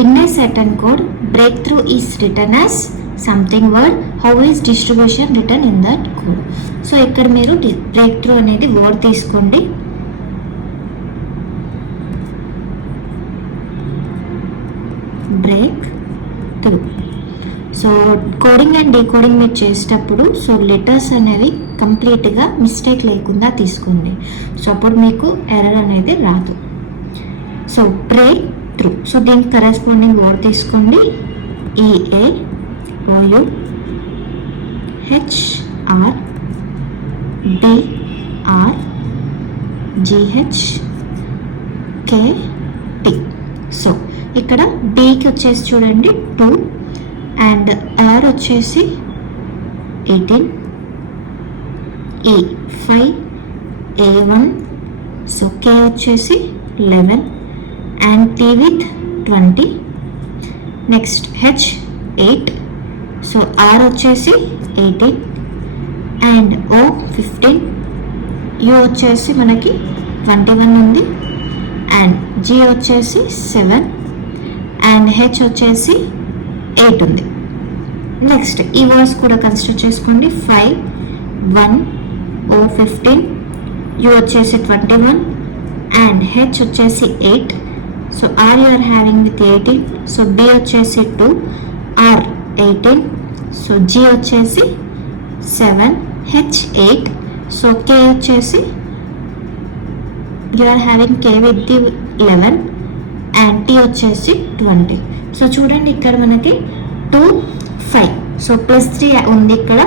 in a certain code, breakthrough is written as something word. How is distribution written in that code? So ఇక్కడ మీరు breakthrough అనేది వర్డ్ తీసుకోండి. Break through. So coding and decoding మీరు చేసేటప్పుడు so letters అనేవి కంప్లీట్గా మిస్టేక్ లేకుండా తీసుకోండి. సో అప్పుడు మీకు ఎర్రర్ అనేది రాదు. So breakthrough. సో దీనికి కరెస్పాండింగ్ వర్డ్ తీసుకోండి. EA OU HR BR GH KT. So ఇక్కడ బికి వచ్చేసి చూడండి 2 అండ్ ఆర్ వచ్చేసి 18, ఈ 5, A1, సో కే వచ్చేసి 11 and T with 20, next H 8, so R వచ్చేసి 18 అండ్ ఓ 15, యూ వచ్చేసి మనకి 21 ఉంది అండ్ జీ వచ్చేసి 7 అండ్ హెచ్ వచ్చేసి 8 ఉంది. నెక్స్ట్ ఈ వర్డ్స్ కూడా కన్సిడర్ చేసుకోండి. 5, 1, ఓ 15, యూ వచ్చేసి 21 అండ్ హెచ్ వచ్చేసి 8, so R you are having with 18, so B వచ్చేసి 2, ఆర్ 18, సో జీ వచ్చేసి 7, హెచ్ 8, సో కే వచ్చేసి you are having K with the 11 and T వచ్చేసి 20. సో చూడండి ఇక్కడ మనకి 2, 5, సో +3 ఉంది ఇక్కడ.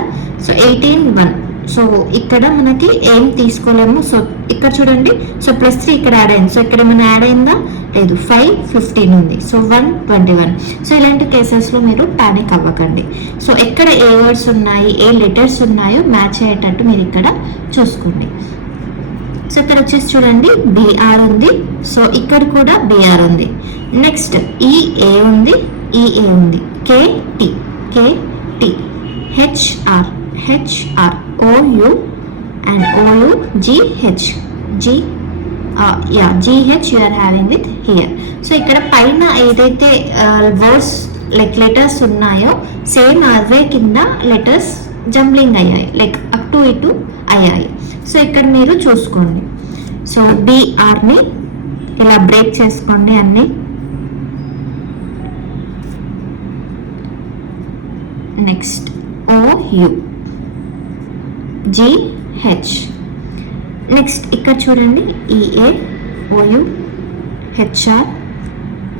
సో 18, 1, సో ఇక్కడ మనకి ఏం తీసుకోలేము. సో ఇక్కడ చూడండి, సో +3 ఇక్కడ యాడ్ అయింది. సో ఇక్కడ ఏమైనా యాడ్ అయిందా? లేదు. 5, 15 ఉంది. సో 1, 21. సో ఇలాంటి కేసెస్లో మీరు పానిక్ అవ్వకండి. సో ఎక్కడ ఏ వర్డ్స్ ఉన్నాయి, ఏ లెటర్స్ ఉన్నాయో మ్యాచ్ అయ్యేటట్టు మీరు ఇక్కడ చూసుకోండి. సో ఇక్కడ వచ్చేసి చూడండి బిఆర్ ఉంది. సో ఇక్కడ కూడా బిఆర్ ఉంది. నెక్స్ట్ ఈఏ ఉంది, ఈఏ ఉంది. KT, KT, HR, HR, OU and OU, GH, G GH you are having with here. So ఇక్కడ పైన ఏదైతే వర్డ్స్ లైక్ లెటర్స్ ఉన్నాయో సేమ్ అవే కింద లెటర్స్ జంబ్లింగ్ అయ్యాయి, లైక్ అటు ఇటు అయ్యాయి. సో ఇక్కడ మీరు చూసుకోండి. సో బిఆర్ని ఇలా బ్రేక్ చేసుకోండి అన్ని. Next OU, GH. నెక్స్ట్ ఇక్కడ చూడండి EA, OU, HR,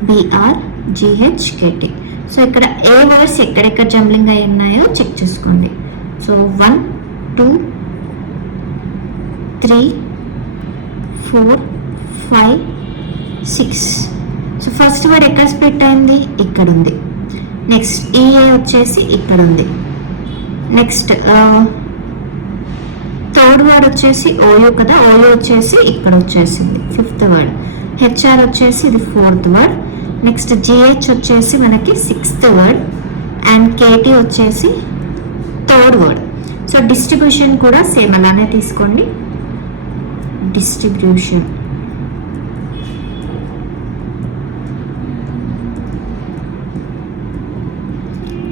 BR, GH, KT. So ఇక్కడ ఏ వర్డ్స్ ఎక్కడెక్కడ జంబ్లింగ్ అయి ఉన్నాయో చెక్ చేసుకోండి. సో 1, 2, 3, 4, 5, 6. సో ఫస్ట్ వర్డ్ ఎక్కడ స్ప్లిట్ అయింది? ఇక్కడ ఉంది. నెక్స్ట్ ఈఏ వచ్చేసి ఇక్కడ ఉంది. నెక్స్ట్ థర్డ్ వర్డ్ వచ్చేసి ఓయూ కదా, ఓయూ వచ్చేసి ఇక్కడ వచ్చేసింది 5th వర్డ్. హెచ్ఆర్ వచ్చేసి ఇది 4th వర్డ్. నెక్స్ట్ జిహెచ్ వచ్చేసి మనకి 6th వర్డ్ అండ్ కేటీ వచ్చేసి 3rd వర్డ్. సో డిస్ట్రిబ్యూషన్ కూడా సేమ్ అలానే తీసుకోండి. డిస్ట్రిబ్యూషన్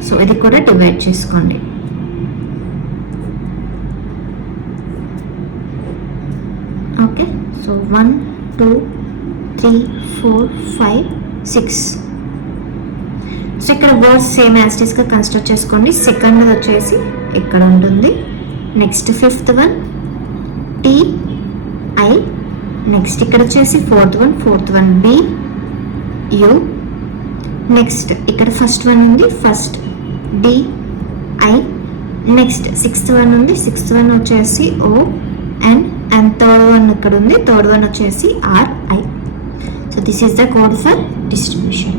సో ఇది కూడా డివైడ్ చేసుకోండి. ఓకే. సో 1, 2, 3, 4, 5, 6. సో ఇక్కడ వర్డ్స్ సేమ్ యాస్టిస్గా కన్సిడర్ చేసుకోండి. సెకండ్ వచ్చేసి ఇక్కడ ఉంటుంది. Next 5th one T I. Next ఇక్కడ వచ్చేసి 4th one B U. Next ఇక్కడ ఫస్ట్ వన్ ఉంది, first D I. Next 6th one ఉంది, 6th వన్ వచ్చేసి ఓ అండ్ థర్డ్ వన్ ఇక్కడ ఉంది, థర్డ్ వన్ వచ్చేసి R I. So this is the code for distribution.